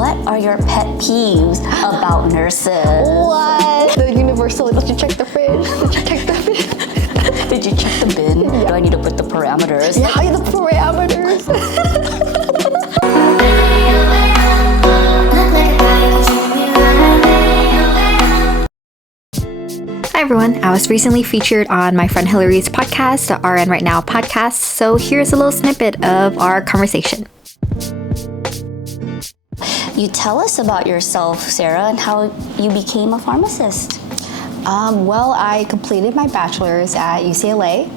what are your pet peeves about nurses? What? The universal, did you check the fridge? Did you check the bin? Did you check the bin? Yeah. Do I need to put the parameters? Yeah, the parameters. Hi everyone, I was recently featured on my friend Hilary's podcast, the RN Right Now podcast, so here's a little snippet of our conversation. You tell us about yourself, Sarah, and how you became a pharmacist. Well, I completed my bachelor's at UCLA.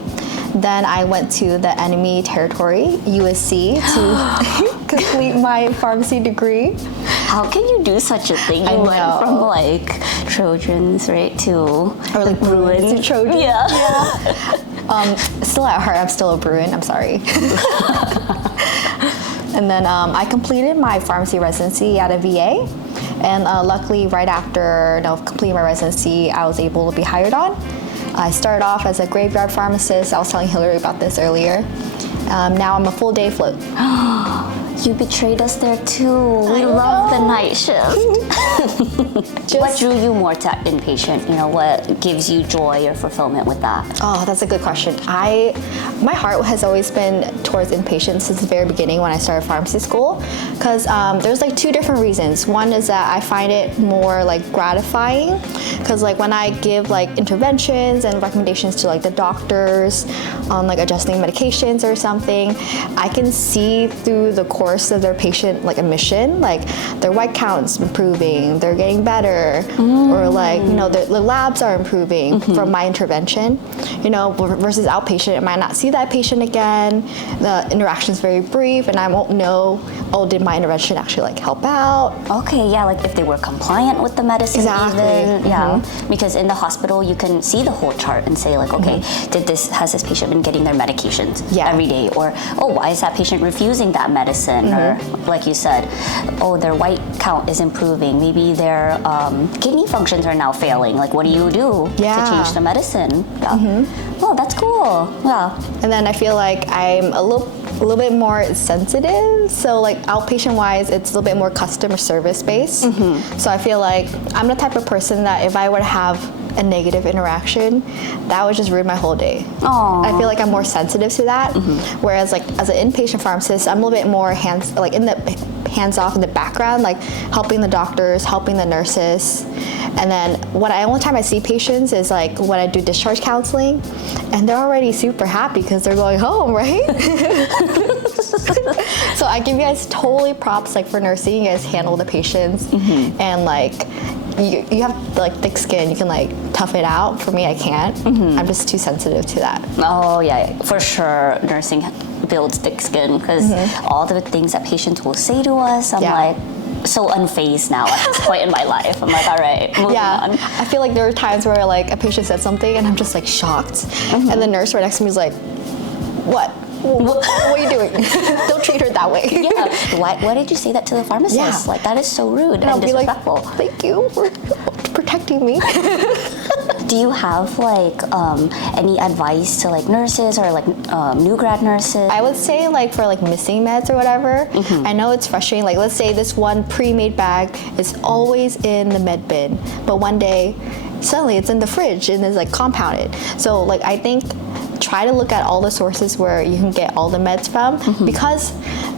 Then I went to the enemy territory, USC, to complete my pharmacy degree. How can you do such a thing? You went from like Trojans, right, to or like Bruins to Trojans. Yeah. Still at heart, I'm still a Bruin. I'm sorry. And then I completed my pharmacy residency at a VA. And luckily, right after completing my residency, I was able to be hired on. I started off as a graveyard pharmacist. I was telling Hilary about this earlier. Now I'm a full day float. You betrayed us there too. We love the night shift. What drew you more to inpatient? What gives you joy or fulfillment with that? Oh, that's a good question. My heart has always been towards inpatient since the very beginning when I started pharmacy school, because there's like two different reasons. One is that I find it more like gratifying, because like when I give like interventions and recommendations to like the doctors on like adjusting medications or something, I can see through the course of their patient like admission, like their white counts improving, they're getting better, or like the labs are improving from my intervention. Versus outpatient, I might not see that patient again. The interaction is very brief, and I won't know. Oh, did my intervention actually like help out? Okay, yeah, like if they were compliant with the medicine, even. Yeah, because in the hospital you can see the whole chart and say like, okay, has this patient been getting their medications every day, or why is that patient refusing that medicine? Or like you said, their white count is improving. Maybe their kidney functions are now failing. Like, what do you do to change the medicine? Yeah. Oh, that's cool. Yeah. And then I feel like I'm a little bit more sensitive. So like outpatient wise, it's a little bit more customer service based. So I feel like I'm the type of person that if I were to have a negative interaction, that would just ruin my whole day. Aww. I feel like I'm more sensitive to that. Whereas like as an inpatient pharmacist, I'm a little bit more hands off in the background, like helping the doctors, helping the nurses. And then only time I see patients is like when I do discharge counseling, and they're already super happy because they're going home, right? So I give you guys totally props like for nursing. You guys handle the patients, and like you have like thick skin. You can like tough it out. For me, I can't. I'm just too sensitive to that. Oh yeah, for sure. Nursing builds thick skin because all the things that patients will say to us, I'm like so unfazed now at this point in my life. I'm like, all right, moving on. I feel like there are times where like a patient said something and I'm just like shocked, and the nurse right next to me is like, what? What are you doing? Don't treat her that way. Yeah. Why did you say that to the pharmacist? Yeah. Like, that is so rude and I'll disrespectful. Be like, thank you for protecting me. Do you have like any advice to like nurses or like new grad nurses? I would say like for like missing meds or whatever, I know it's frustrating. Like let's say this one pre-made bag is always in the med bin, but one day suddenly it's in the fridge and it's like compounded. So like I think try to look at all the sources where you can get all the meds from, because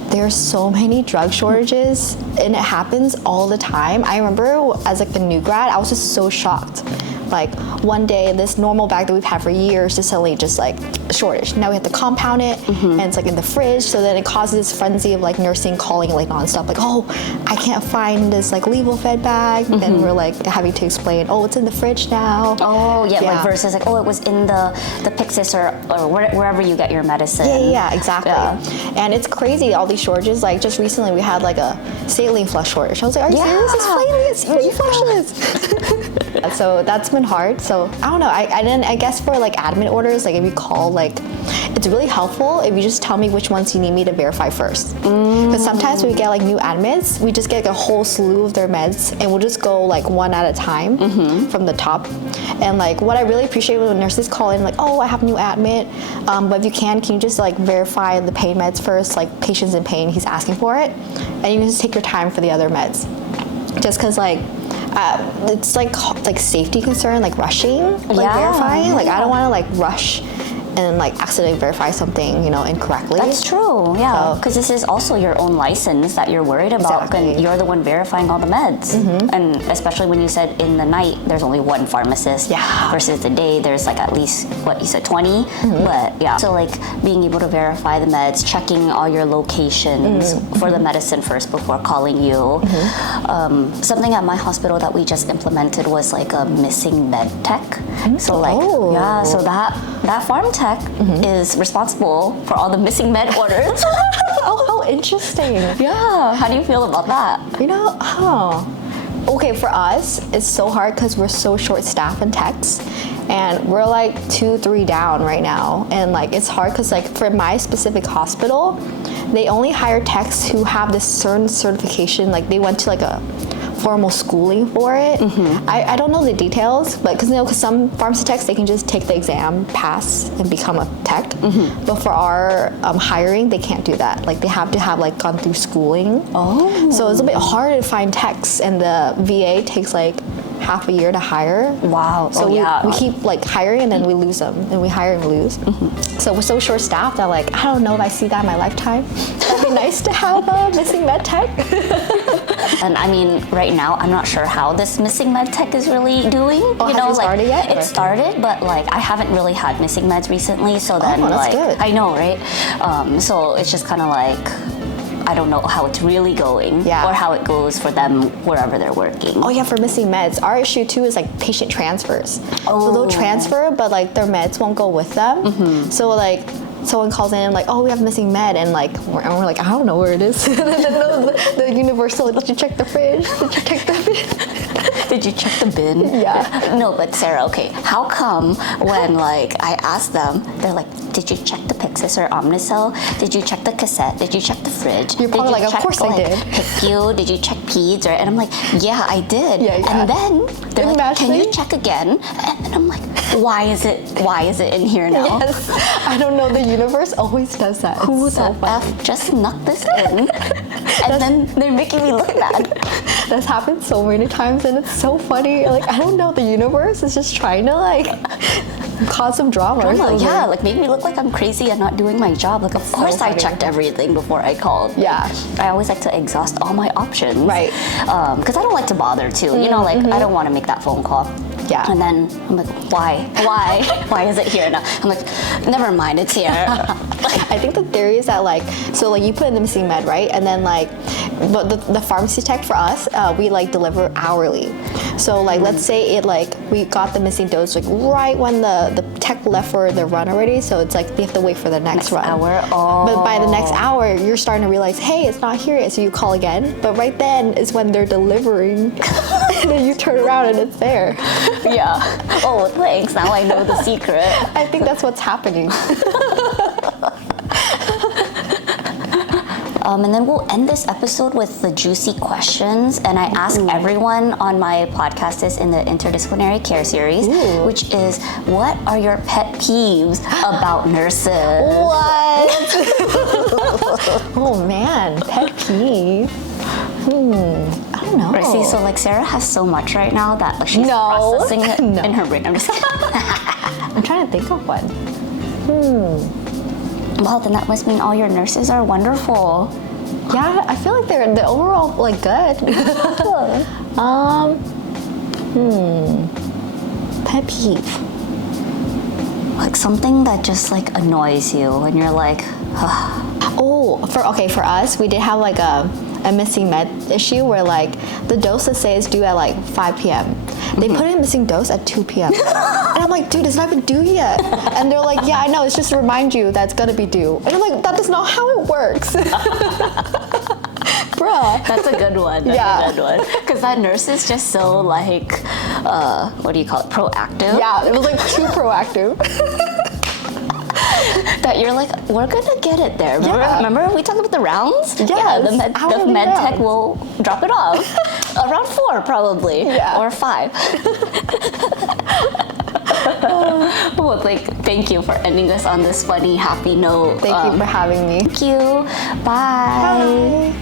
there's so many drug shortages and it happens all the time. I remember as like a new grad, I was just so shocked. Like one day this normal bag that we've had for years just suddenly just like a shortage. Now we have to compound it and it's like in the fridge, so then it causes this frenzy of like nursing calling like nonstop, like, oh, I can't find this like level-fed bag. And we're like having to explain, oh, it's in the fridge now. Oh yeah, like versus like, oh, it was in the Pyxis or wherever you get your medicine. Yeah, exactly. And it's crazy, all these shortages. Like just recently we had like a saline flush shortage. I was like, are you serious? It's saline flushes. So that's been hard. So I don't know. I guess for like admin orders, like if you call, like it's really helpful if you just tell me which ones you need me to verify first. Because sometimes when we get like new admits, we just get like a whole slew of their meds, and we'll just go like one at a time from the top. And like what I really appreciate when nurses call in like, oh, I have a new admit, but if you can you just like verify the pain meds first, like patient's in pain, he's asking for it, and you can just take your time for the other meds. Just because like it's like safety concern, like rushing, like verifying. Like I don't want to like rush and like accidentally verify something, you know, incorrectly. That's true, yeah. Because this is also your own license that you're worried about, Exactly. and you're the one verifying all the meds. And especially when you said in the night, there's only one pharmacist, versus the day, there's like at least, what, you said 20? But yeah, so like being able to verify the meds, checking all your locations for the medicine first before calling you. Something at my hospital that we just implemented was like a missing med tech. So like, so that pharm tech is responsible for all the missing med orders. Oh, how interesting. Yeah, how do you feel about that? You know, okay, for us, it's so hard because we're so short-staffed in techs, and we're like 2-3 down right now, and like it's hard because like for my specific hospital, they only hire techs who have this certain certification, like they went to like a formal schooling for it. I don't know the details, but because some pharmacy techs, they can just take the exam, pass, and become a tech. But for our hiring, they can't do that. Like they have to have like gone through schooling. So it's a bit harder to find techs, and the VA takes like half a year to hire. Wow. So we keep like hiring, and then we lose them, and we hire and lose. So we're so short staffed that like I don't know if I see that in my lifetime. That'd be nice to have a missing med tech. And I mean, right now, I'm not sure how this missing med tech is really doing. Oh, you have know, you started yet? It started, but like I haven't really had missing meds recently. So then, that's like, good. I know, right? So it's just kind of like, I don't know how it's really going, or how it goes for them wherever they're working. Oh yeah, for missing meds, our issue too is like patient transfers. So they'll transfer, but like their meds won't go with them. So like someone calls in and like, oh, we have missing med, and we're like, I don't know where it is. the universal, did you check the fridge? Did you check the bin? Did you check the bin? Yeah. No, but Sarah, okay, how come when like I ask them, they're like, did you check the Pyxis or Omnicell? Did you check the cassette? Did you check the fridge? You're probably did you like, of course I did. PICU? Did you check Peeves? And I'm like, yeah, I did. And then they're like, can you check again? And I'm like, why is it in here now? Yes. I don't know, the universe always does that. Who the F just snuck this in? And then they're making me look bad. That's happened so many times, and it's so funny. Like, I don't know, the universe is just trying to like cause some drama. Yeah, like make me look like I'm crazy and not doing my job. Like, of course I checked everything before I called. Yeah. I always like to exhaust all my options. Right. Because I don't like to bother too. You know, like I don't want to make that phone call. Yeah. And then I'm like, why is it here now? I'm like, never mind, it's here. I think the theory is that like, so like you put in the missing med, right? And then like, but the pharmacy tech for us, we like deliver hourly. So like, let's say it like, we got the missing dose like right when the tech left for the run already. So it's like, they have to wait for the next run. Hour. Oh. But by the next hour, you're starting to realize, hey, it's not here yet. So you call again. But right then is when they're delivering. And then you turn around and it's there. Yeah. Oh, thanks. Now I know the secret. I think that's what's happening. And then we'll end this episode with the juicy questions. And I ask everyone on my podcast this in the Interdisciplinary Care series, which is, what are your pet peeves about nurses? What? Oh man, pet peeve. I don't know. Right, see, so like Sarah has so much right now that she's processing it in her brain. I'm just kidding. I'm trying to think of one. Well, then that must mean all your nurses are wonderful. Yeah, I feel like they're overall like good. Pet peeve. Like something that just like annoys you and you're like, For us, we did have like a missing med issue where like the dose, let's say, is due at like 5 p.m. They put in missing dose at 2 p.m. And I'm like, dude, it's not even due yet. And they're like, yeah, I know, it's just to remind you that's gonna be due. And I'm like, that is not how it works. bruh. That's a good one. That's a good one. Because that nurse is just so like, what do you call it? Proactive. Yeah, it was like too proactive. That you're like, we're gonna get it there. Remember we talked about the rounds? Yeah, the med tech will drop it off around 4 probably, or 5. Well, like, thank you for ending us on this funny, happy note. Thank you for having me. Thank you. Bye.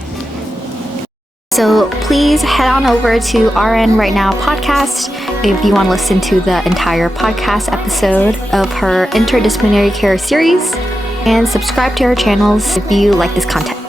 So please head on over to RN Right Now podcast if you want to listen to the entire podcast episode of her interdisciplinary care series, and subscribe to her channels if you like this content.